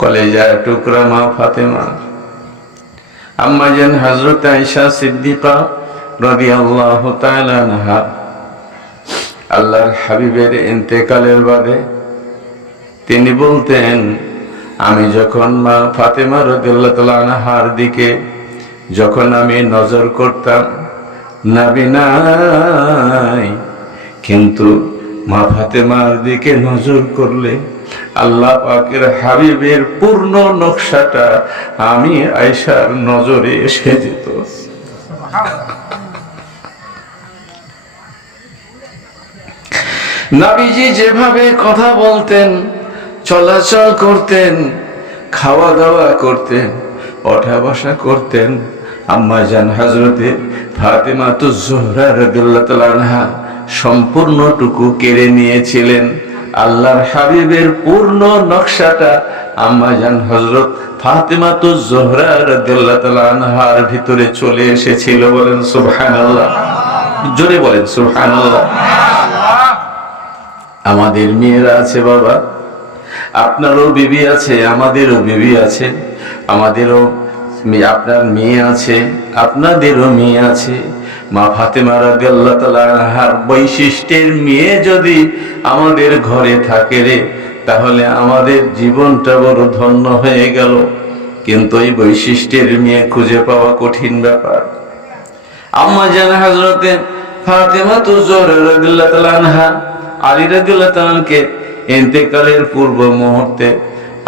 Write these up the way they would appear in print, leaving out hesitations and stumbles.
কলেজার টুকরা মা ফাতেমা আম্মা জান হযরত আয়েশা সিদ্দিকা রাদিয়াল্লাহু তাআলা আনহা আল্লাহর হাবিবের ইন্তেকালের বাদে তিনি বলতেন, আমি যখন মা ফাতেমা রাদিয়াল্লাহু তাআলা আনহার দিকে যখন আমি নজর করতাম, নবী নাই, কিন্তু মা ফাতেমার দিকে নজর করলে আল্লাহ পাকের হাবিবের পূর্ণ নকশাটা আমি আয়েশার নজরে এসে যেত। নবীজি যেভাবে কথা বলতেন, চলাচল করতেন, খাওয়া দাওয়া করতেন, ওঠা বসা করতেন, আম্মা জান হযরতে ফাতেমাতুজ জোহরা রাদিয়াল্লাহু তাআলা আনহা সম্পূর্ণটুকু কেড়ে নিয়েছিলেন। আল্লাহর হাবিবের পূর্ণ নকশাটা আম্মা জান হযরত ফাতেমাতুজ জোহরা রাদিয়াল্লাহু তাআলা আনহার ভিতরে চলে এসেছিল। বলেন সুবহানাল্লাহ, জোরে বলেন সুবহানাল্লাহ। আমাদের মেয়েরা আছে বাবা, আপনারও বিবি আছে, আমাদেরও বিবি আছে, আমাদেরও আপনার মেয়ে আছে, আপনাদেরও মেয়ে আছে। মা ফাতেমা রাদিয়াল্লাহু তাআলা আনহার বৈশিষ্ট্যের মেয়ে যদি আমাদের ঘরে থাকে রে, তাহলে আমাদের জীবনটা বড় ধন্য হয়ে গেল। কিন্তু এই বৈশিষ্ট্যের মেয়ে খুঁজে পাওয়া কঠিন ব্যাপার। আম্মা জান হযরতে ফাতেমাতুজ জোহরা রাদিয়াল্লাহু তাআলা আনহা আলী রাদিয়াল্লাহু তাআলা আনহাকে ইন্তেকালের পূর্ব মুহূর্তে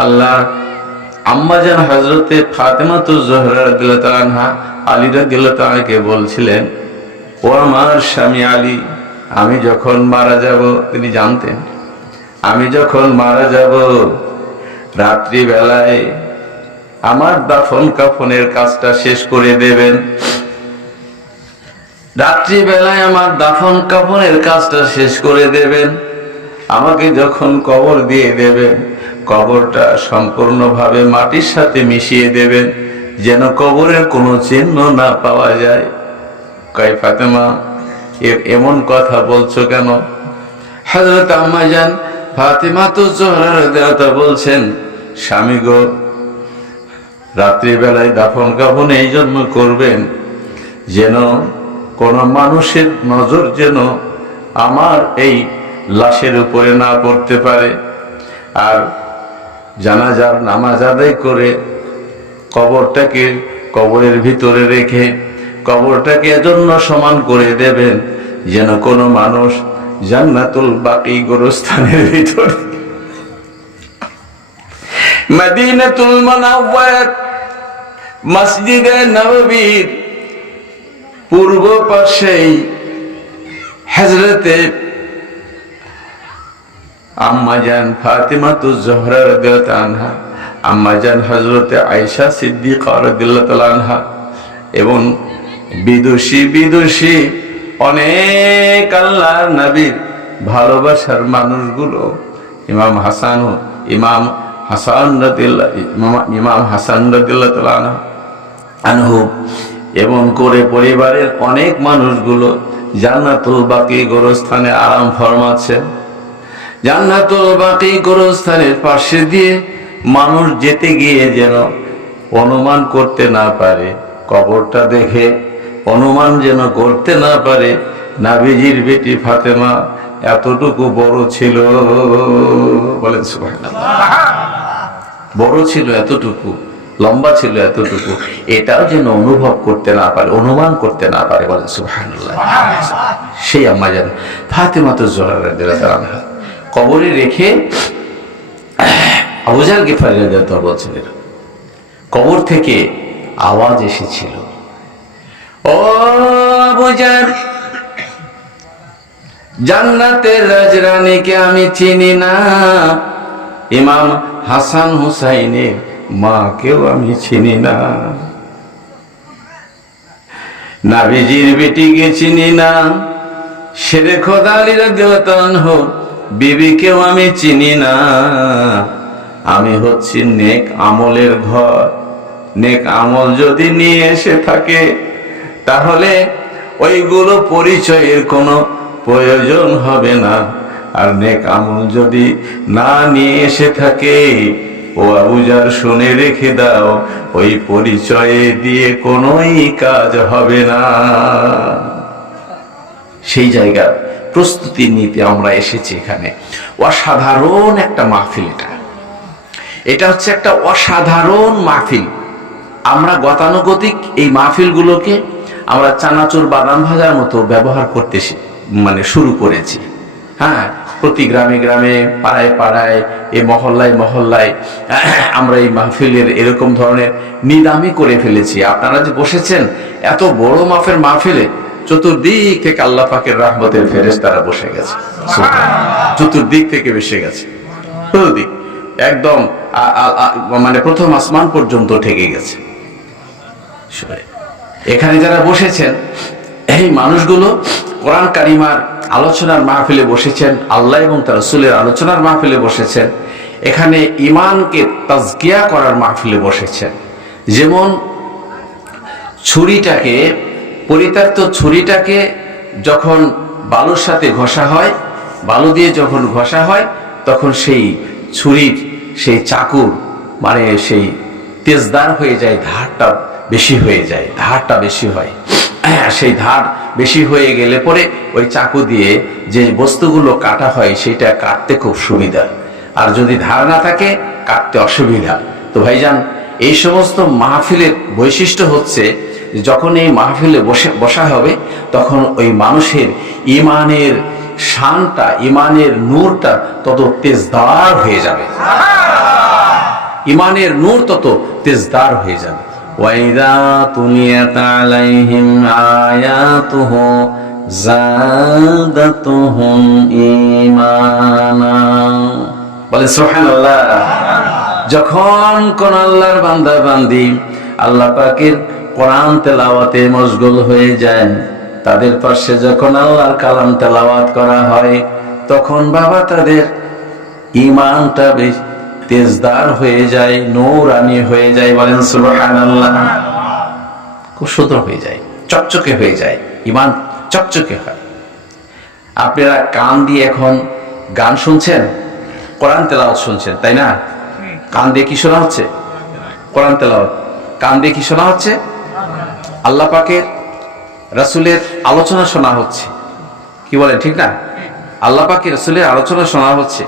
আল্লাহ আম্মা জান হযরতে ফাতেমাতুজ জোহরা রাদিয়াল্লাহু তাআলা আনহা আলী রাদিয়াল্লাহু তাআলা আনহাকে বলছিলেন, ও আমার স্বামী আলী, আমি যখন মারা যাব, তিনি জানতেন আমি যখন মারা যাব, রাত্রি বেলায় আমার দাফন কাফনের কাজটা শেষ করে দেবেন। রাত্রি বেলায় আমার দাফন কাফনের কাজটা শেষ করে দেবেন। আমাকে যখন কবর দিয়ে দেবেন, কবরটা সম্পূর্ণভাবে মাটির সাথে মিশিয়ে দেবেন, যেন কবরের কোনো চিহ্ন না পাওয়া যায়। কয় ফাতেমা, এমন কথা বলছো কেন? হযরত আম্মা জান ফাতেমাতুজ জোহরা রাদিয়াল্লাহু তাআলা বলছেন, স্বামী গো, রাত্রি বেলায় দাফন কাফন এই জন্য করবেন যেন কোন মানুষের নজর যেন আমার এই লাশের উপরে না পড়তে পারে। আর জানাজার নামাজ আদায় করে কবরটাকে কবরের ভিতরে রেখে কবরটাকে এজন্য সমান করে দেবেন যেন কোনো মানুষ জান্নাতুল বাকি গোরস্থানের ভিতরে মদিনাতুল মুনাওয়ার মসজিদে নববীর পূর্ব পাশেই হযরতে আম্মা জান ফাতেমাতুজ জোহরা রাদিয়াল্লাহু তাআলা আনহা, আম্মা জান হযরতে আয়েশা সিদ্দিকা রাদিয়াল্লাহু তাআলা আনহা এবং বিদুষী অনেক আল্লাহর নবীর ভালোবাসার মানুষগুলো ইমাম হাসান রাদিয়াল্লাহু তাআলা আনহু এবং করে পরিবারের অনেক মানুষগুলো জান্নাতুল বাকি গোরস্থানে আরাম ফরমাচ্ছে। জান্নাতুল বাকি গোরস্থানের পাশে দিয়ে মানুষ যেতে গিয়ে যেন অনুমান করতে না পারে, কবরটা দেখে অনুমান যেন করতে না পারে নবীজির বেটি ফাতেমা এতটুকু বড় ছিল। বলেন সুবহানাল্লাহ। বড় ছিল এতটুকু, লম্বা ছিল এতটুকু, এটাও যেন অনুভব করতে না পারে, অনুমান করতে না পারে। বলেন সুবহানাল্লাহ। সেই আম্মা জান ফাতেমাতুজ জোহরা রাদিয়াল্লাহু তাআলা আনহা কবরে রেখে আবু জাহল গিফারী রাদিয়াল্লাহু তাআলা বলছিলেন, কবর থেকে আওয়াজ এসেছিল, ও আবু জাহল, জান্নাতের রাজরানীকে আমি চিনি না, ইমাম হাসান হুসাইনের মাকেও আমি চিনি না, নবীজির বেটিকে চিনি না, শেরে খোদা আলী রাদিয়াল্লাহু তাআলা আনহু বিবিকেও আমি চিনি না। আমি হচ্ছি নেক আমলের ঘর, নেক আমল যদি নিয়ে এসে থাকে তাহলে ওইগুলো পরিচয়ের কোনো প্রয়োজন হবে না। আর নেক আমল যদি না নিয়ে এসে থাকে ও আবুজার শুনে রেখে দাও, ওই পরিচয়ে দিয়ে কোনোই কাজ হবে না। সেই জায়গার প্রস্তুতি নিতে আমরা এসেছি এখানে। অসাধারণ একটা মাহফিল, এটা হচ্ছে একটা অসাধারণ মাহফিল। আমরা গতানুগতিক এই মাহফিলগুলোকে আমরা চানাচুর বাদাম ভাজার মতো ব্যবহার করতে শুরু করেছি। হ্যাঁ, প্রতি গ্রামে গ্রামে, পাড়ায় পাড়ায়, এই মহল্লায় মহল্লায় আমরা এই মাহফিলের এরকম ধরনের নিদামি করে ফেলেছি। আপনারা যে বসেছেন এত বড় মাপের মাহফিলে, চতুর্দিক থেকে আল্লাহ পাকের রহমতের ফেরেশতারা বসে গেছে, চতুর্দিক থেকে বসে গেছে, চতুর্দিক একদম প্রথম আসমান পর্যন্ত ঠেকে গেছে। এখানে যারা বসেছেন এই মানুষগুলো কোরআন কারিমার আলোচনার মাহফিলে বসেছেন, আল্লাহ এবং তার রাসূলের আলোচনার মাহফিলে বসেছেন, এখানে ঈমানকে তাজকিয়া করার মাহফিলে বসেছেন। যেমন ছুরিটাকে, পরিত্যক্ত ছুরিটাকে যখন বালুর সাথে ঘষা হয়, বালু দিয়ে যখন ঘষা হয়, তখন সেই ছুরির সেই চাকুর সেই তেজদার হয়ে যায়, ধারটা বেশি হয়ে যায়, ধারটা বেশি হয়। সেই ধার বেশি হয়ে গেলে পরে ওই চাকু দিয়ে যে বস্তুগুলো কাটা হয় সেটা কাটতে খুব সুবিধা, আর যদি ধার না থাকে কাটতে অসুবিধা। তো ভাইজান, এই সমস্ত মাহফিলের বৈশিষ্ট্য হচ্ছে যখন এই মাহফিলে বসা হবে তখন ওই মানুষের ঈমানের শানটা, ঈমানের নূরটা তত তেজদার হয়ে যাবে, ঈমানের নূর তত তেজদার হয়ে যাবে। ওয়াইদা তুলিয়াত আলাইহিম আয়াতুহু যাদাতুহুম ঈমানা। বলে সুবহানাল্লাহ। যখন কোন আল্লাহর বান্দা বান্দি আল্লাহ পাকের কোরআন তেলাওয়াতে মশগুল হয়ে যায়, তাদের পাশে যখন আল্লাহর কালাম তেলাওয়াত করা হয়, তখন বাবা তাদের ঈমানটা বেশ তেজদার হয়ে যায়, নূরানি হয়ে যায়। বলেন সুবহানাল্লাহ। খুব সুন্দর হয়ে যায়, চকচকে হয়ে যায়, ঈমান চকচকে হয়। আপনারা কান দিয়ে এখন গান শুনছেন, কোরআন তেলাওয়াত শুনছেন, তাই না? কান দিয়ে কি শোনা হচ্ছে? কোরআন তেলাওয়াত। কান দিয়ে কি শোনা হচ্ছে? আল্লাহ পাকের রাসূলের আলোচনা শোনা হচ্ছে। কি বলেন, ঠিক না? আল্লাহ পাকের রাসূলের আলোচনা শোনা হচ্ছে।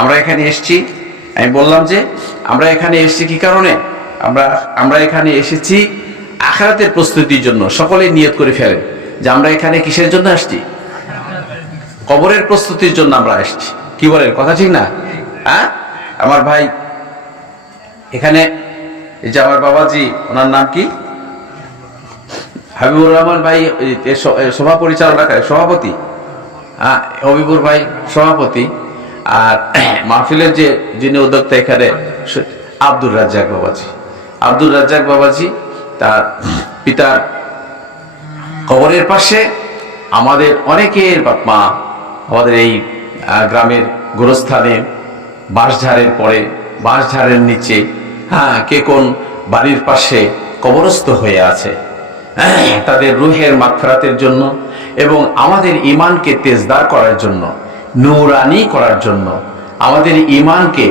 আমরা এখানে এসেছি, আমি বললাম যে আমরা এখানে এসেছি কি কারণে? আমরা এখানে এসেছি আখিরাতের প্রস্তুতির জন্য। সকলেই নিয়ত করে ফেলেন যে আমরা এখানে কিসের জন্য আসছি? কবরের প্রস্তুতির জন্য আমরা আসছি। কি বলেন, কথা ঠিক না? হ্যাঁ, আমার ভাই এখানে, এই যে আমার বাবাজি, ওনার নাম কি? হাবিবুর রহমান ভাই সভা পরিচালনা, সভাপতি। হ্যাঁ, হবিবুর ভাই সভাপতি। আর মাহফিলের যিনি উদ্যোক্তা এখানে আব্দুর রাজ্জাক বাবাজি। আব্দুর রাজ্জাক বাবাজি তার পিতার কবরের পাশে আমাদের অনেকের বাপ মা আমাদের এই গ্রামের গোরস্থানে বাঁশঝাড়ের পরে, বাঁশঝাড়ের নিচে, হ্যাঁ, কে কোন বাড়ির পাশে কবরস্থ হয়ে আছে, তাদের রুহের মাগফিরাতের জন্য এবং আমাদের ঈমানকে তেজদার করার জন্য, নূরানি করার জন্য, আমাদের ঈমানকে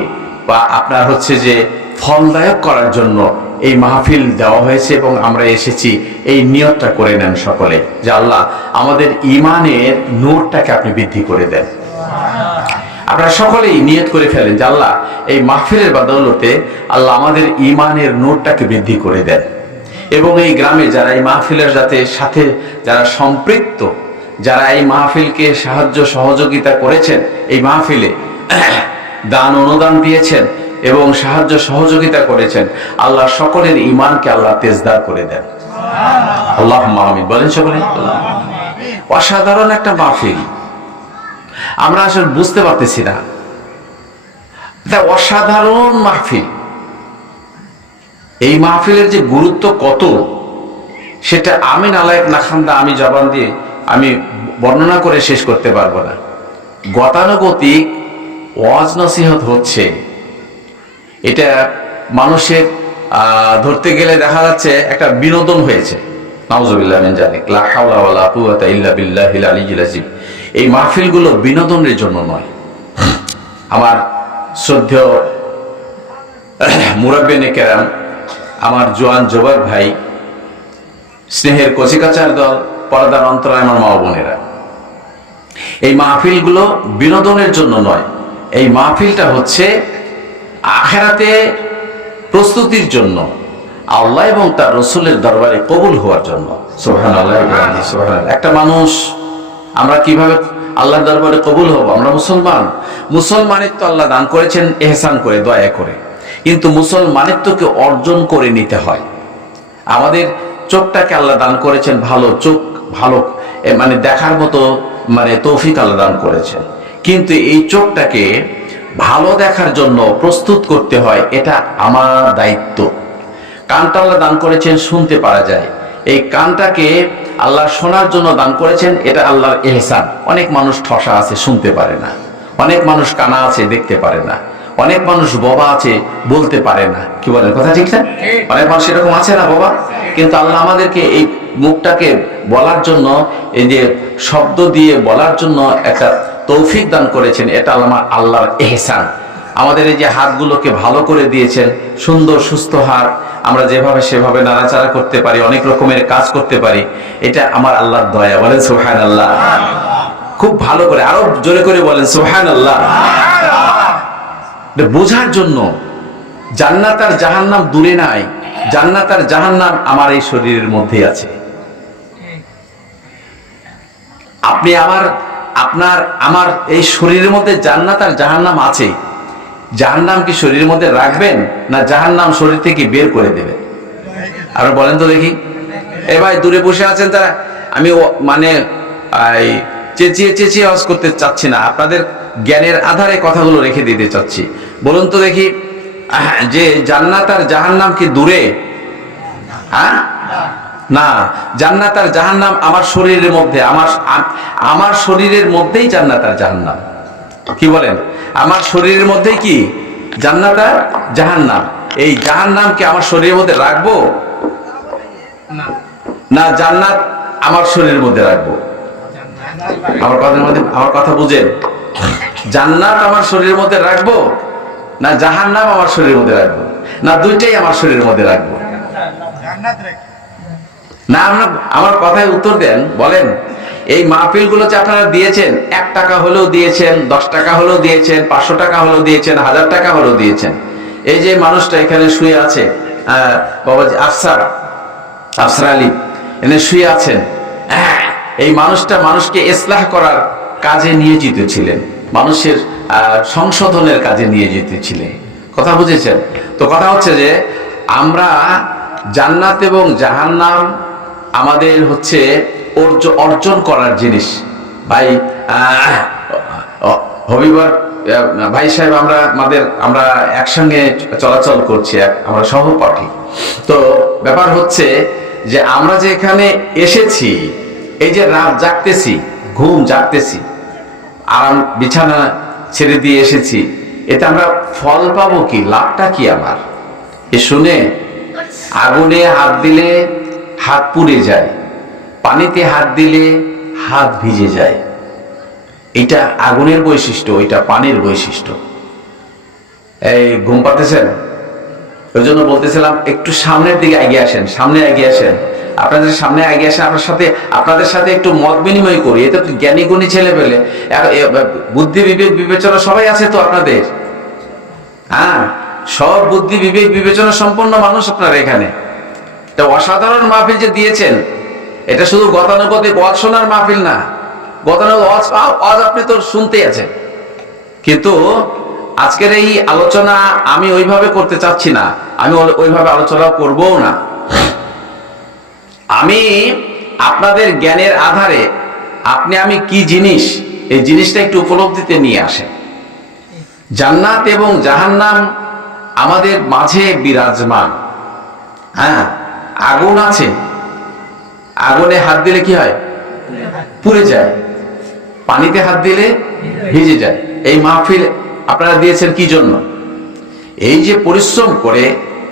বা আপনার হচ্ছে যে ফলদায়ক করার জন্য এই মাহফিল দেওয়া হয়েছে। এবং আমরা এসেছি এই নিয়তটা করে নেন সকলে যে আল্লাহ আমাদের ঈমানের নূরটাকে আপনি বৃদ্ধি করে দেন। আপনারা সকলেই নিয়ত করে ফেলেন যে আল্লাহ এই মাহফিলের বদৌলতে আল্লাহ আমাদের ঈমানের নূরটাকে বৃদ্ধি করে দেন। এবং এই গ্রামে যারা এই মাহফিলের সাথে যারা সম্পৃক্ত, যারা এই মাহফিলকে সাহায্য সহযোগিতা করেছেন, এই মাহফিলে দান অনুদান দিয়েছেন এবং সাহায্য সহযোগিতা করেছেন, আল্লাহ সকলের ঈমানকে আল্লাহ তেজদার করে দেন। আল্লাহুম্মা আমিন। বলেন সকলে। অসাধারণ একটা মাহফিল, আমরা আসলে বুঝতে পারতেছি না, এটা অসাধারণ মাহফিল। এই মাহফিলের যে গুরুত্ব কত, সেটা আমি নালায়েক নাখান্দা আমি জবান দিয়ে আমি বর্ণনা করে শেষ করতে পারবো না। গতানুগতিক ওয়াজ নসিহত হচ্ছে, এটা মানুষের ধরতে গেলে দেখা যাচ্ছে একটা বিনোদন হয়েছে। নাউযুবিল্লাহি মিন যালিক, লা হাওলা ওয়ালা কুওয়াতা ইল্লা বিল্লাহিল আলিয়্যিল আযীম। এই মাহফিলগুলো বিনোদনের জন্য নয়। আমার শ্রদ্ধেয় মুরাব্বিনে কেরাম, আমার জোয়ান যুবক ভাই, স্নেহের কচিকাচার দল, পর্দার অন্তরায় আমার মা বোনেরা, এই মাহফিলগুলো বিনোদনের জন্য নয়। এই মাহফিলটা হচ্ছে আখিরাতে প্রস্তুতির জন্য, আল্লাহ এবং তার রসুলের দরবারে কবুল হওয়ার জন্য। সুবহানাল্লাহ, সুবহানাল্লাহ। একটা মানুষ, আমরা কিভাবে আল্লাহর দরবারে কবুল হব? আমরা মুসলমানিত্ব আল্লাহ দান করেছেন এহসান করে, দয়া করে, কিন্তু মুসলমানিত্বকে অর্জন করে নিতে হয়। আমাদের চোখটাকে আল্লাহ দান করেছেন ভালো চোখ, ভালো মানে দেখার মতো মানে তৌফিক আল্লাহ দান করেছেন, কিন্তু এই চোখটাকে ভালো দেখার জন্য প্রস্তুত করতে হয়, এটা আমার দায়িত্ব। কানটা আল্লাহ দান করেছেন শুনতে পারা যায়, এই কানটাকে আল্লাহ শোনার জন্য দান করেছেন, এটা আল্লাহর ইহসান। অনেক মানুষ ঠসা আছে, শুনতে পারে না। অনেক মানুষ কানা আছে, দেখতে পারে না। অনেক মানুষ বোবা আছে, বলতে পারে না। কি বলেন, কথা ঠিক না? অনেক মানুষ এরকম আছে না বোবা? কিন্তু আল্লাহ আমাদেরকে এই মুখটাকে বলার জন্য, এই যে শব্দ দিয়ে বলার জন্য একটা তৌফিক দান করেছেন, এটা আল্লাহর ইহসান। আমাদের এই যে হাতগুলোকে ভালো করে দিয়েছেন, সুন্দর সুস্থ হাত, আমরা যেভাবে সেভাবে নাড়াচাড়া করতে পারি, অনেক রকমের কাজ করতে পারি, এটা আমার আল্লাহর দয়া। বলেন সুবহানাল্লাহ। খুব ভালো করে, আরো জোরে করে বলেন সুবহানাল্লাহ। বোঝার জন্য জান্নাত আর জাহান্নাম দূরে নাই, জান্নাত আর জাহান্নাম আমার এই শরীরের মধ্যেই আছে। আপনি আমার এই শরীরের মধ্যে জান্নাত আর জাহান্নাম আছে। জাহান্নাম কি শরীরের মধ্যে রাখবেন, না জাহান্নাম শরীর থেকে বের করে দেবেন? আর বলেন তো দেখি। এ ভাই, দূরে বসে আছেন তারা, আমি মানে চেঁচিয়ে চেঁচিয়ে আওয়াজ করতে চাচ্ছি না, আপনাদের জ্ঞানের আধারে কথাগুলো রেখে দিতে চাচ্ছি। বলুন তো দেখি, যে জান্নাত আর জাহান্নাম কি দূরে? হ্যাঁ, না, জান্নাত আর জাহান্নাম আমার শরীরের মধ্যে, আমার শরীরের মধ্যেই জান্নাত আর জাহান্নাম। কি বলেন? আমার শরীরের মধ্যে কি জান্নাত আর জাহান্নাম? এই জাহান্নাম কি আমার শরীরের মধ্যে রাখবো, না জান্নাত আমার শরীরের মধ্যে রাখবো? আমার কথা বুঝেন? জান্নাত আমার শরীরের মধ্যে রাখবো, না জাহান্নাম আমার শরীরের মধ্যে রাখবো, না দুইটাই আমার শরীরের মধ্যে রাখবো? না, আমার কথায় উত্তর দেন, বলেন। এই মাহফিল গুলো যে আপনারা দিয়েছেন, 1 টাকা হলেও দিয়েছেন, 10 টাকা হলেও দিয়েছেন, 500 টাকা হলেও দিয়েছেন, 1000 টাকা হলেও দিয়েছেন। এই যে মানুষটা এখানে শুয়ে আছে, বাবাজি আফসার আলী এনে শুয়ে আছেন, এই মানুষটা মানুষকে ইসলাহ করার কাজে নিয়োজিত ছিলেন, মানুষের সংশোধনের কাজে নিয়োজিত ছিলেন। কথা বুঝেছেন তো? কথা হচ্ছে যে আমরা জান্নাত এবং জাহান্নাম আমাদের হচ্ছে অর্জন করার জিনিস। ভাই হবিবর ভাই সাহেব, আমরা একসঙ্গে চলাচল করছি, আমরা সহপাঠী। তো ব্যাপার হচ্ছে যে আমরা যে এখানে এসেছি, এই যে রাত জাগতেছি, ঘুম জাগতেছি, আরাম বিছানা ছেড়ে দিয়ে এসেছি, এতে আমরা ফল পাবো কি, লাভটা কি আমার? এ শুনে, আগুনে হাত দিলে হাত পুড়ে যায়, পানিতে হাত দিলে হাত ভিজে যায়। এটা আগুনের বৈশিষ্ট্য, এটা পানির বৈশিষ্ট্য। এই ঘুম পাতেছেন? ওই জন্য বলতেছিলাম একটু সামনের দিকে এগিয়ে আসেন, সামনে এগিয়ে আসেন। আপনাদের সামনে এগিয়ে আসেন, আপনাদের সাথে একটু মত বিনিময় করি। এটা তো জ্ঞানী গুণী ছেলে পেলে, বুদ্ধি বিবেক বিবেচনা সবাই আছে তো আপনাদের। হ্যাঁ, সব বুদ্ধি বিবেক বিবেচনা সম্পন্ন মানুষ আপনারা এখানে। অসাধারণ মাহফিল যে দিয়েছেন, এটা শুধু গতানুগতিক ওয়াজ শোনার মাহফিল না। গতানুগতিক ওয়াজ আপনি তো শুনতেই আছেন, কিন্তু আজকের এই আলোচনা আমি ওইভাবে করতে চাচ্ছি না, আমি ওইভাবে আলোচনা করবও না। আমি আপনাদের জ্ঞানের আধারে আপনি আমি কি জিনিস, এই জিনিসটা একটু উপলব্ধিতে নিয়ে আসেন। জান্নাত এবং জাহান্নাম আমাদের মাঝে বিরাজমান। হ্যাঁ, আগুন আছে, আগুনে হাত দিলে কি হয়? পুড়ে যায়। পানিতে হাত দিলে ভিজে যায়। এই মাহফিল আপনারা দিয়েছেন কি জন্য? এই যে পরিশ্রম করে,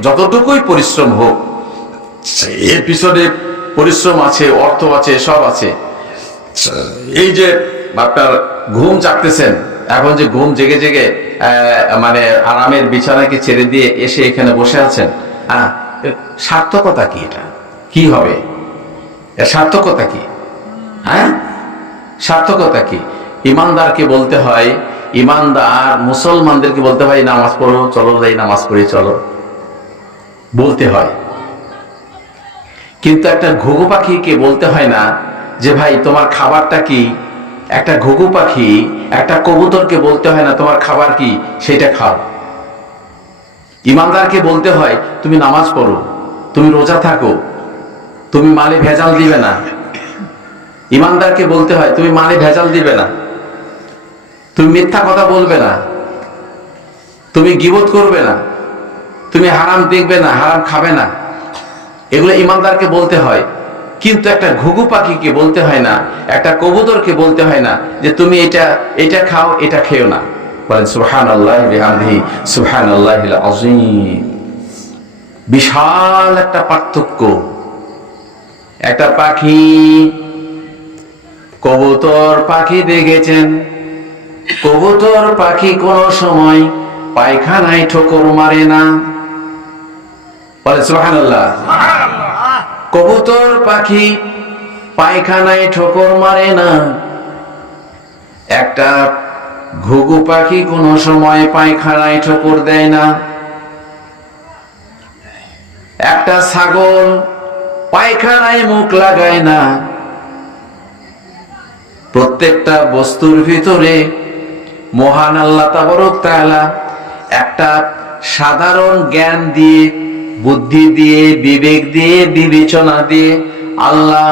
যতটুকুই পরিশ্রম হোক, এর পিছনে পরিশ্রম আছে, অর্থ আছে, সব আছে। এই যে আপনার ঘুম জাগতেছেন, এখন যে ঘুম জেগে জেগে মানে আরামের বিছানাকে ছেড়ে দিয়ে এসে এখানে বসে আছেন, সার্থকতা কি? এটা কি হবে? এর সার্থকতা কি? হ্যাঁ, সার্থকতা কি? ইমানদারকে বলতে হয়, ইমানদার মুসলমানদেরকে বলতে হয় নামাজ পড়ো, চলো যাই নামাজ পড়ি চলো, বলতে হয়। কিন্তু একটা ঘুঘু পাখিকে বলতে হয় না যে ভাই তোমার খাবারটা কি। একটা ঘুঘু পাখি, একটা কবুতরকে বলতে হয় না তোমার খাবার কি, সেটা খাও। ইমানদারকে বলতে হয় তুমি নামাজ পড়ো, তুমি রোজা থাকো, তুমি মালে ভেজাল দিবে না। ইমানদারকে বলতে হয় তুমি মালে ভেজাল দিবে না, তুমি মিথ্যা কথা বলবে না, তুমি গীবত করবে না, তুমি হারাম দেখবে না, হারাম খাবে না। এগুলো ইমানদারকে বলতে হয়। কিন্তু একটা ঘুঘু পাখিকে বলতে হয় না, একটা কবুতরকে বলতে হয় না যে তুমি এটা খাও, এটা খেও না। বলেন সুবহানাল্লাহি বিহামদিহি সুবহানাল্লাহিল আযীম। বিশাল একটা পার্থক্য। একটা পাখি, কবুতর পাখি দেখেছেন, কবুতর পাখি কোনো সময় পায়খানায় ঠোকর মারে না। বলে সুবহানাল্লাহ। কবুতর পাখি পায়খানায় ঠোকর মারে না। একটা ঘুঘু পাখি কোনো সময় পায়খানায় ঠোকর দেয় না। একটা ছাগল পায়খানায় মুখ লাগায় না। প্রত্যেকটা বস্তুর ভিতরে মহান আল্লাহ তাবারক তাআলা একটা সাধারণ জ্ঞান দিয়ে, বুদ্ধি দিয়ে, বিবেক দিয়ে, বিবেচনা দিয়ে আল্লাহ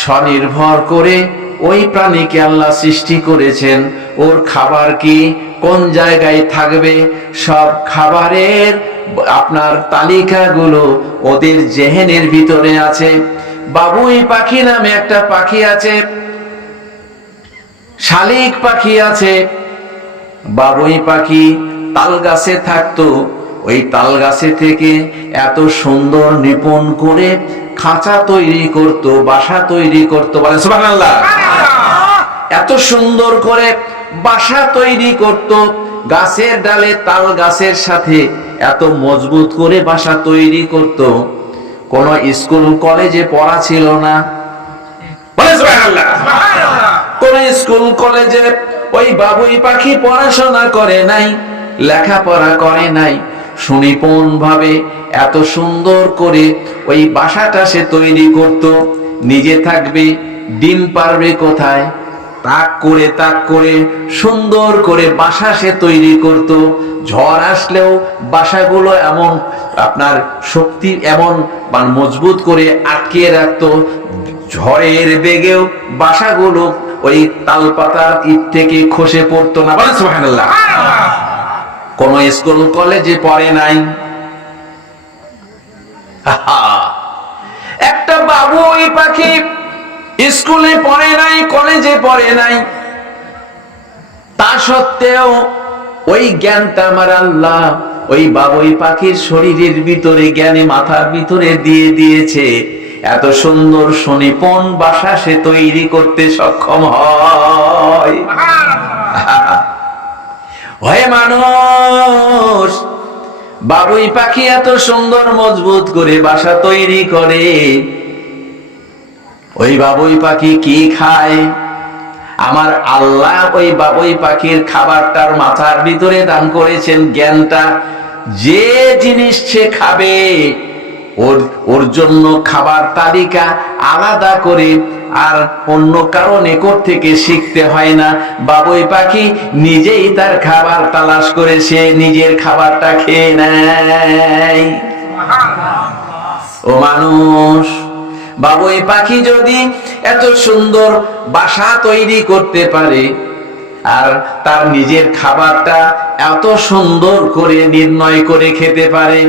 স্বনির্ভর করে ওই প্রাণীকে আল্লাহ সৃষ্টি করেছেন। ওর খাবার কি, কোন জায়গায় থাকবে, সব খাবারের আপনার তালিকাগুলো ওদের জেহেনের ভিতরে আছে। বাবুই পাখি নামে একটা পাখি আছে, শালিক পাখি আছে। বাবুই পাখি তাল গাছে থাকতো, ওই তাল গাছে থেকে এত সুন্দর নিপুণ করে খাঁচা তৈরি করত, বাসা তৈরি করত। বলেন সুবহানাল্লাহ। এত সুন্দর করে বাসা তৈরি করত গাছের ডালে, তাল গাছের সাথে এত মজবুত করে বাসা তৈরি করত। কোন স্কুল কলেজে পড়া ছিল না। বলেন সুবহানাল্লাহ। কোন স্কুল কলেজে ওই বাবুই পাখি পড়াশোনা করে নাই, লেখাপড়া করে নাই। সুনিপুণ ভাবে এত সুন্দর করে ওই বাসাটা সে তৈরি করত। নিজে থাকবে, ডিম পারবে কোথায়, তাক করে সুন্দর করে বাসা সে তৈরি করত। ঝড় আসলেও বাসাগুলো এমন আপনার শক্তি, এমন মজবুত করে আটকিয়ে রাখতো। ঝড়ের বেগেও বাসাগুলো ওই তালপাতার ইট থেকে খসে পড়তো না। বলেন সুবহানাল্লাহ। কোন স্কুল কলেজে পড়ে নাই। একটা বাবুই পাখি স্কুলে পড়ে নাই, কলেজে পড়ে নাই, তা সত্ত্বেও ওই জ্ঞানটা আমার আল্লাহ ওই বাবুই পাখির শরীরের ভিতরে, জ্ঞানে মাথার ভিতরে দিয়ে দিয়েছে। এত সুন্দর সুনিপুণ বাসা সে তৈরি করতে সক্ষম হয়। হয় মানুষ, বাবুই পাখি এত সুন্দর মজবুত করে বাসা তৈরি করে। ওই বাবুই পাখি কি খায়? আমার আল্লাহ ওই বাবুই পাখির খাবারটার মাথার ভিতরে দান করেছেন জ্ঞানটা। যে জিনিস সে খাবে ওর জন্য খাবার তালিকা আলাদা করে আর অন্য কারো নিকট থেকে শিখতে হয় না। বাবুই পাখি নিজেই তার খাবার তালাশ করে সে নিজের খাবারটা খেয়ে নেয়। ও মানুষ, বাবুই পাখি যদি এত সুন্দর বাসা তৈরি করতে পারে আর তার নিজের খাবারটা এত সুন্দর করে নির্ণয় করে খেতে পারে,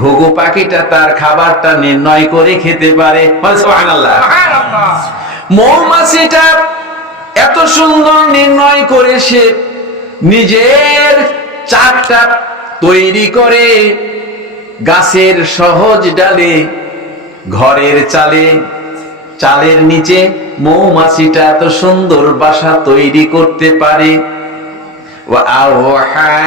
ঘুঘু পাখিটা তার খাবারটা নির্ণয় করে খেতে পারে। সুবহানাল্লাহ। মৌমাছিটা এত সুন্দর নির্ণয় করে সে নিজের চাকটা তৈরি করে গাছের সহজ ডালে, ঘরের চালের নিচে মৌমাছিটা এত সুন্দর বাসা তৈরি করতে পারে। وأوحى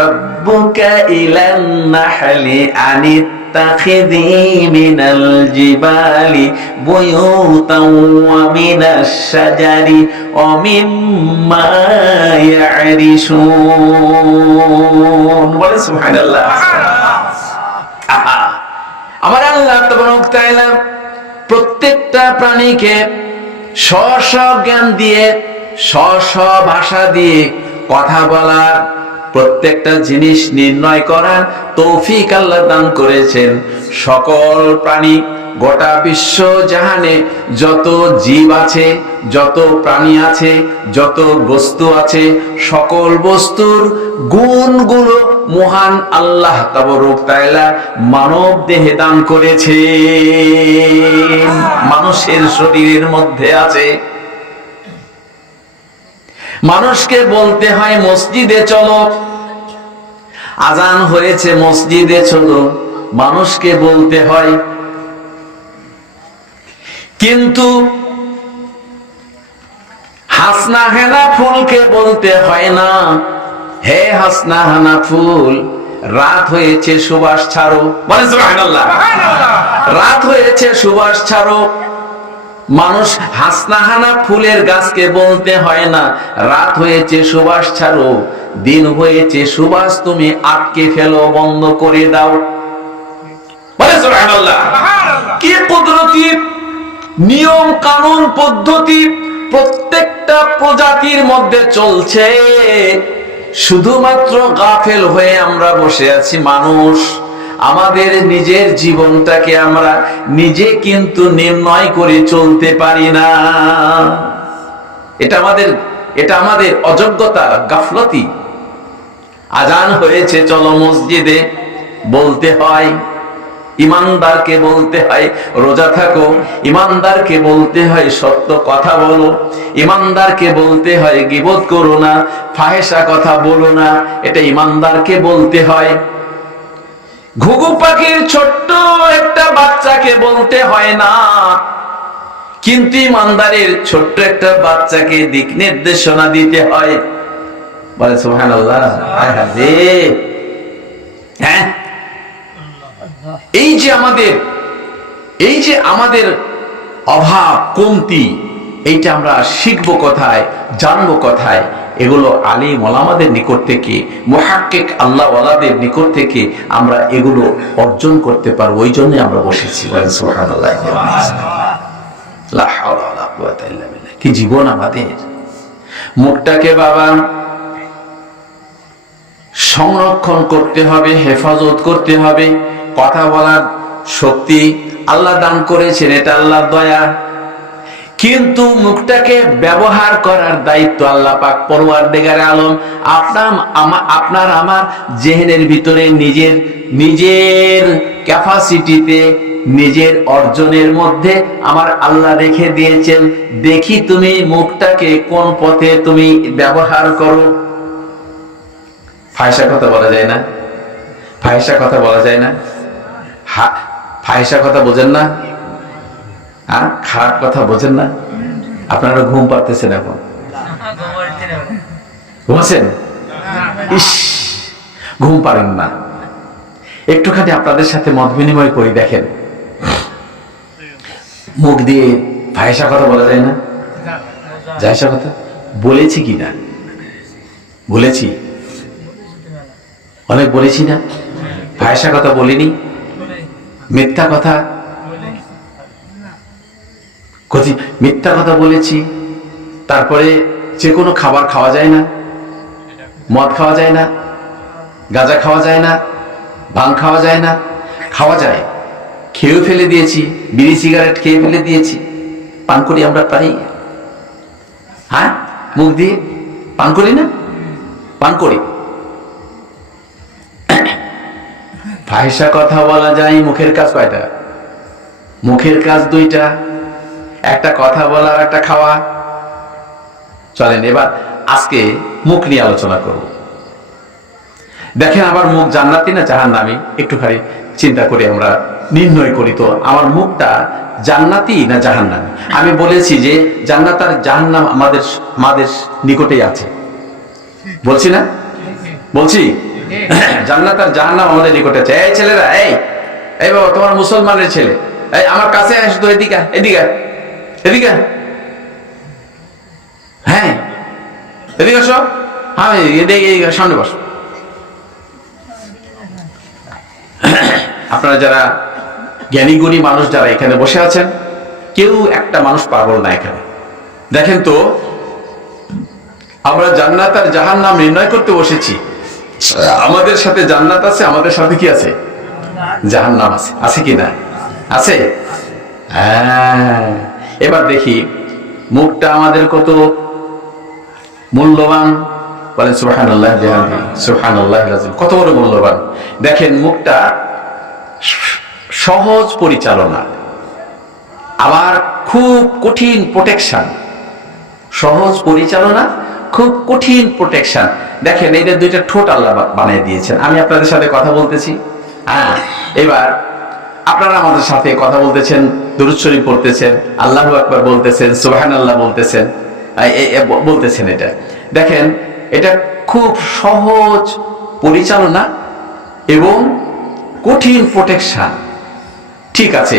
ربك إلى النحل أن اتخذي من الجبال بيوتا ومن الشجر ومما يعرشون سبحان الله আমার আল্লাহ তাবারক তাআলা প্রত্যেকটা প্রাণীকে স্ব জ্ঞান দিয়ে স্ব ভাষা দিয়ে কথা বলার, প্রত্যেকটা জিনিস নির্ণয় করার তৌফিক আল্লাহ দান করেছেন। সকল প্রাণী, গোটা বিশ্ব জাহানে যত জীব আছে, যত প্রাণী আছে, যত বস্তু আছে, সকল বস্তুর গুণগুলো মহান আল্লাহ তাবারক তাআলা মানব দেহে দান করেছে। মানুষের শরীরের মধ্যে আছে। মানুষকে বলতে হয় মসজিদে চলো, আজান হয়েছে মসজিদে চলো, মানুষকে বলতে হয়। কিন্তু হাসনা হেনা ফুলকে বলতে হয় না, হে হাসনা হেনা ফুল, রাত হয়েছে সুবাস ছাড়ো। বলে সুবহানাল্লাহ। রাত হয়েছে সুবাস ছাড়ো। মানুষ হাসনাহানা ফুলের গাছকে বলতে হয় না, রাত হয়েছে সুবাস ছাড়ো, দিন হয়েছে সুবাস তুমি আটকে ফেলো, বন্ধ করে দাও। বলে সুবহানাল্লাহ। কি কুদরতি নিয়ম কানুন পদ্ধতি প্রত্যেকটা প্রজাতির মধ্যে চলছে। শুধুমাত্র গাফেল হয়ে আমরা বসে আছি মানুষ। আমাদের নিজের জীবনটাকে আমরা নিজে কিন্তু নির্ণয় করে চলতে পারি না। এটা আমাদের অযোগ্যতা, গাফলতি। আজান হয়েছে চলো মসজিদে, বলতে হয়। ইমানদারকে বলতে হয় রোজা থাকো, ইমানদারকে বলতে হয় সত্য কথা বলো, ইমানদারকে বলতে হয় গীবত করো না, ফাহেসা কথা বলো না, এটা ইমানদারকে বলতে হয়। ঘুঘু পাখির ছোট্ট একটা বাচ্চাকে বলতে হয় না, কিন্তু ইমানদারের ছোট্ট একটা বাচ্চাকে দিক নির্দেশনা দিতে হয়। বলে সুবহানাল্লাহ। হ্যাঁ, এই যে আমাদের অভাব কমতি, এইটা আমরা শিখবো কোথায়, জানবো কোথায়? এগুলো আলিম ওলামাদের নিকট থেকে, মুহাক্কিক আল্লাহ ওয়ালাদের নিকট থেকে আমরা এগুলো অর্জন করতে পারবো। ওই জন্য আমরা বসেছি। সুবহানাল্লাহ। লা হাওলা ওয়ালা কুওয়াতা ইল্লা বিল্লাহ। কি জীবন আমাদের! মুখটাকে বাবা সংরক্ষণ করতে হবে, হেফাজত করতে হবে। কথা বলার শক্তি আল্লাহ দান করেছেন, এটা আল্লাহর দয়া। কিন্তু মুখটাকে ব্যবহার করার দায়িত্ব আল্লাহ পাক পরওয়ারদিগারে আলম আপনার আমার জেহেনের ভিতরে নিজের ক্যাপাসিটিতে, নিজের অর্জনের মধ্যে আমার আল্লাহ রেখে দিয়েছেন। দেখি তুমি মুখটাকে কোন পথে তুমি ব্যবহার করো। ফাহিশা কথা বলা যায় না, ফাহিশা কথা বলা যায় না। ফাহিশা কথা বোঝেন না, খারাপ কথা বোঝেন না। আপনারা ঘুম পাড়তেছেন, এখন ঘুমাচ্ছেন? ইস, ঘুম পারেন না। একটুখানি আপনাদের সাথে মত বিনিময় করি। দেখেন, মুখ দিয়ে ফাহিশা কথা বলা যায় না? জায়েশা কথা বলেছি কি না? বলেছি, অনেক বলেছি না? ফাহিশা কথা বলিনি? মিথ্যা কথা, মিথ্যা কথা বলেছি। তারপরে যে কোনো খাবার খাওয়া যায় না, মদ খাওয়া যায় না, গাঁজা খাওয়া যায় না, ভাং খাওয়া যায় না। খাওয়া যায়, খেয়েও ফেলে দিয়েছি। বিড়ি সিগারেট খেয়ে ফেলে দিয়েছি। পান করি আমরা, পারি? হ্যাঁ, মুখ দিয়ে পান করি না? পান করি। ফাহিশা কথা বলা যায়। মুখের কাজ কয়টা? মুখের কাজ দুইটা, একটা কথা বলা আর একটা খাওয়া। চলেন এবার আজকে মুখ নিয়ে আলোচনা করব। দেখেন, আমার মুখ জান্নাতি না জাহান্নামী? একটুখানি চিন্তা করে আমরা নির্ণয় করি তো, আমার মুখটা জান্নাতি না জাহান্নামী? আমি বলেছি যে জান্নাত আর জাহান্নাম আমাদের নিকটেই আছে। বলছি না? বলছি জান্নাত আর জাহান্নাম আমাদের নিকটে আছে। এই ছেলেরা, এই এই বাবা, তোমার মুসলমানের ছেলে, এই আমার কাছে আসো তো, এদিকে এদিকে এদিকে, হ্যাঁ এদিকে আসো, হ্যাঁ এদিকে সামনে বসো। আপনারা যারা জ্ঞানী গুণী মানুষ যারা এখানে বসে আছেন, কেউ একটা মানুষ পাগল না এখানে। দেখেন তো, আমরা জান্নাত আর জাহান্নাম নির্ণয় করতে বসেছি। আমাদের সাথে জান্নাত আছে, আমাদের সাথে কি আছে? জাহান্নাম আছে। আছে কি না? আছে। হ্যাঁ, এবার দেখি মুখটা আমাদের কত মূল্যবান। বলেন সুবহানাল্লাহ বিহামদিহি সুবহানাল্লাহিল আযীম। কত বড় মূল্যবান। দেখেন, মুখটা সহজ পরিচালনা, আবার খুব কঠিন প্রোটেকশন। সহজ পরিচালনা, খুব কঠিন প্রোটেকশন। দেখেন, এই যে দুইটা ঠোঁট আল্লাহ বানিয়ে দিয়েছেন। আমি আপনাদের সাথে কথা বলতেছি, হ্যাঁ, এবার আপনারা আমাদের সাথে কথা বলতেছেন, দুরূদ শরীফ পড়তেছেন, আল্লাহু আকবার বলতেছেন, সুবহানাল্লাহ বলতেছেন, বলতেছেন। এটা দেখেন, এটা খুব সহজ পরিচালনা এবং কঠিন প্রোটেকশন। ঠিক আছে,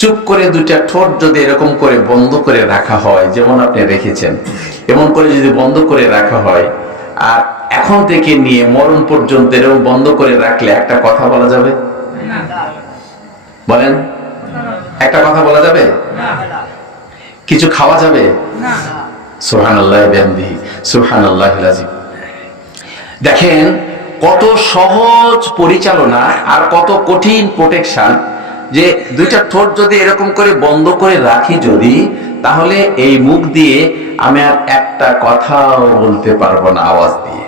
চুপ করে দুইটা ঠোঁট যদি এরকম করে বন্ধ করে রাখা হয়, যেমন আপনি রেখেছেন, এমন করে যদি বন্ধ করে রাখা হয়, আর এখন থেকে নিয়ে মরণ পর্যন্ত এরকম বন্ধ করে রাখলে একটা কথা বলা যাবে? বলেন, একটা কথা বলা যাবে? কিছু খাওয়া যাবে? সুবহানাল্লাহ বিহামদিহি সুবহানাল্লাহিল আযীম। দেখেন, কত সহজ পরিচালনা আর কত কঠিন প্রোটেকশন। যে দুইটা ঠোঁট যদি এরকম করে বন্ধ করে রাখি যদি, তাহলে এই মুখ দিয়ে আমি আর একটা কথাও বলতে পারবো না আওয়াজ দিয়ে।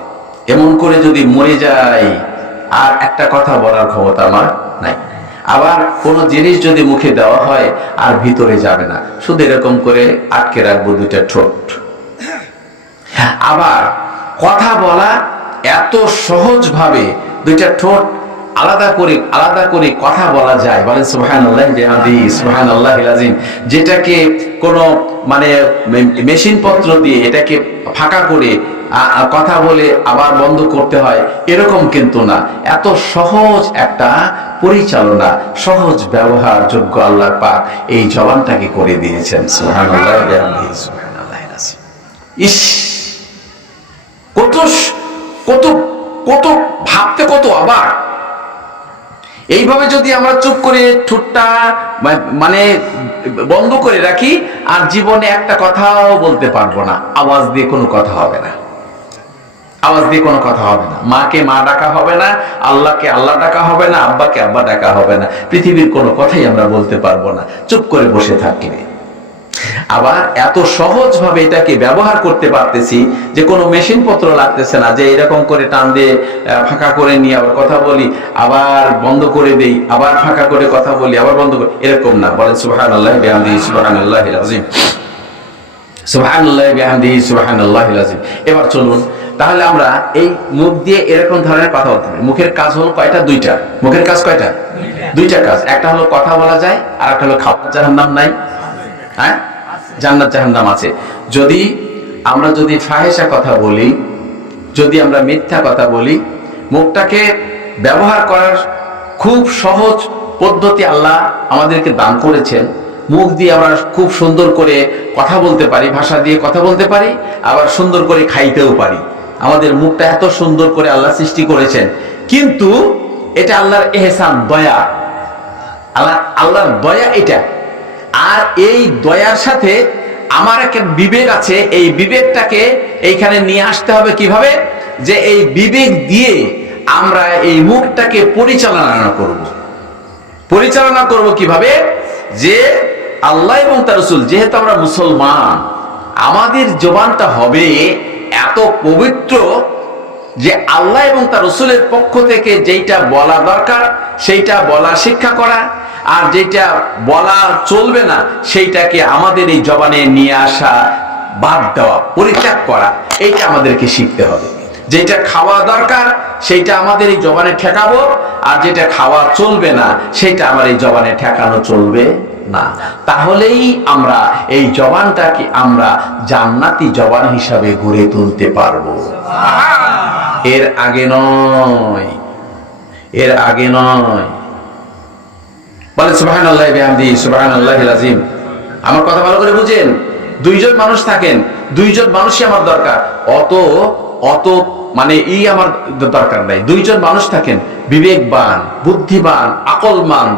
এমন করে যদি মরে যাই, আর একটা কথা বলার ক্ষমতা আমার নাই। আবার কোন জিনিস যদি মুখে দেওয়া হয়, আর ভিতরে যাবে না, শুধু এরকম করে আটকে রাখবো দুইটা ঠোঁট। আবার কথা বলা এত সহজ ভাবে, দুইটা ঠোঁট আলাদা করে কথা বলা যায়। বলেন সুবহানাল্লাহ বিহামদিহি সুবহানাল্লাহিল আযীম। যেটাকে কোন মানে মেশিন পত্র দিয়ে এটাকে ফাঁকা করে কথা বলে আবার বন্ধ করতে হয়, এরকম কিন্তু না। এত সহজ একটা পরিচালনা, সহজ ব্যবহার যোগ্য আল্লাহ পাক এই জবানটাকে করে দিয়েছেন। সুবহানাল্লাহ বিহামদিহি সুবহানাল্লাহিল আযীম। ইস, কত কত কত ভাবতে কত অবাক। এইভাবে যদি আমরা চুপ করে ঠোঁটটা মানে বন্ধ করে রাখি, আর জীবনে একটা কথাও বলতে পারবো না, আওয়াজ দিয়ে কোনো কথা হবে না, আওয়াজ দিয়ে কোনো কথা হবে না। মাকে মা ডাকা হবে না, আল্লাহকে আল্লাহ ডাকা হবে না, আব্বাকে আব্বা ডাকা হবে না, পৃথিবীর কোনো কথাই আমরা বলতে পারবো না চুপ করে বসে থাকলে। আবার এত সহজ ভাবে এটাকে ব্যবহার করতে পারতেছি যে কোনো মেশিন পত্র লাগতেছে না, যে এরকম করে টান দিয়ে ফাঁকা করে নিয়ে আবার কথা বলি, আবার বন্ধ করে দেই, আবার ফাঁকা করে কথা বলি, আবার বন্ধ করি, এরকম না। বলেন সুবহানাল্লাহ বিহামদিহি সুবহানাল্লাহিল আযীম সুবহানাল্লাহ বিহামদিহি সুবহানাল্লাহিল আযীম। এবার চলুন, তাহলে আমরা এই মুখ দিয়ে এরকম ধরনের কথা বলতে পারি। মুখের কাজ হলো কয়টা? দুইটা। মুখের কাজ কয়টা? দুইটা কাজ। একটা হলো কথা বলা যায়, আর একটা হলো খাওয়া। জাহান্নাম নাই? হ্যাঁ, জান্নাত জাহান্নাম আছে। যদি আমরা ফাহিশা কথা বলি, যদি আমরা মিথ্যা কথা বলি, মুখটাকে ব্যবহার করার খুব সহজ পদ্ধতি আল্লাহ আমাদেরকে দান করেছেন। মুখ দিয়ে আমরা খুব সুন্দর করে কথা বলতে পারি, ভাষা দিয়ে কথা বলতে পারি, আবার সুন্দর করে খাইতেও পারি। আমাদের মুখটা এত সুন্দর করে আল্লাহ সৃষ্টি করেছেন, কিন্তু এটা আল্লাহর ইহসান, দয়া, আল্লাহর দয়া এটা। আর এই দয়ার সাথে আমার একটা বিবেক আছে, এই বিবেকটাকে এইখানে নিয়ে আসতে হবে কিভাবে? যে এই বিবেক দিয়ে আমরা এই মুখটাকে পরিচালনা করব কিভাবে? যে আল্লাহ এবং তার রাসূল, যেহেতু আমরা মুসলমান, আমাদের জবানটা হবে এত পবিত্র যে আল্লাহ এবং তার রাসূলের পক্ষ থেকে যেটা বলা দরকার সেইটা বলা শিক্ষা করা, আর যেটা বলা চলবে না সেইটাকে আমাদের এই জবানে নিয়ে আসা, বাদ দেওয়া, পরিত্যাগ করা, এইটা আমাদেরকে শিখতে হবে। যেটা খাওয়া দরকার সেইটা আমাদের এই জবানে ঠেকাবো, আর যেটা খাওয়া চলবে না সেইটা আমার এই জবানে ঠেকানো চলবে না। তাহলেই আমরা এই জবানটাকে আমরা জান্নাতি জবান হিসাবে গড়ে তুলতে পারবো, এর আগে নয়, এর আগে নয়। বলে সুবহানাল্লাহি বিহামদিহি সুবহানাল্লাহিল আযীম। আমার কথা ভালো করে বুঝেন। দুইজন মানুষ থাকেন, দুইজন মানুষই আমার দরকার, অত অত মানে আমার দরকার নাই। দুইজন মানুষ থাকেন, বিবেকবান, বুদ্ধিমান, আকলমান।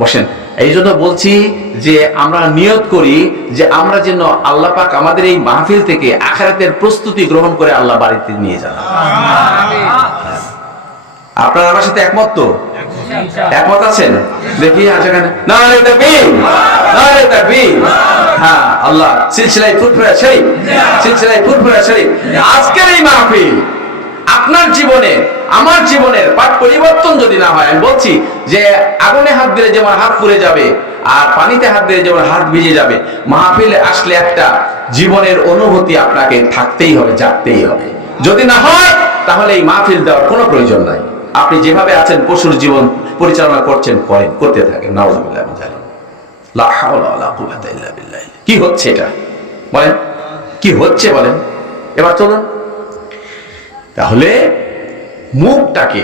বসেন। এই জন্য বলছি যে আমরা নিয়ত করি যে আমরা যেন আল্লাহ পাক আমাদের এই মাহফিল থেকে আখিরাতের প্রস্তুতি গ্রহণ করে আল্লাহ বাড়িতে নিয়ে যান। আপনারা আমার সাথে একমত তো? একমত আছেন? দেখি আছে কেন? নারে তাকবীর, নারে তাকবীর। হ্যাঁ, আল্লাহ সিলসিলায়ে ফুরফুরা শরীফ, সিলসিলায়ে ফুরফুরা শরীফ। আজকের এই মাহফিল আপনার জীবনে আমার জীবনের পাঠ পরিবর্তন যদি না হয়, আমি বলছি যে আগুনে হাত দিলে যেমন হাত পুড়ে যাবে আর পানিতে হাত দিলে যেমন হাত ভিজে যাবে, মাহফিলে আসলে একটা জীবনের অনুভূতি আপনাকে থাকতেই হবে, জাগতেই হবে। যদি না হয় তাহলে এই মাহফিল দেওয়ার কোনো প্রয়োজন নাই। আপনি যেভাবে আছেন পশুর জীবন পরিচালনা করছেন, করেন, করতে থাকেন। নাউযুবিল্লাহি মিন যালিক। লা হাওলা ওয়ালা কুওয়াতা ইল্লা বিল্লাহ। কি হচ্ছে এটা বলেন, কি হচ্ছে বলেন? এবার চলুন তাহলে মুখটাকে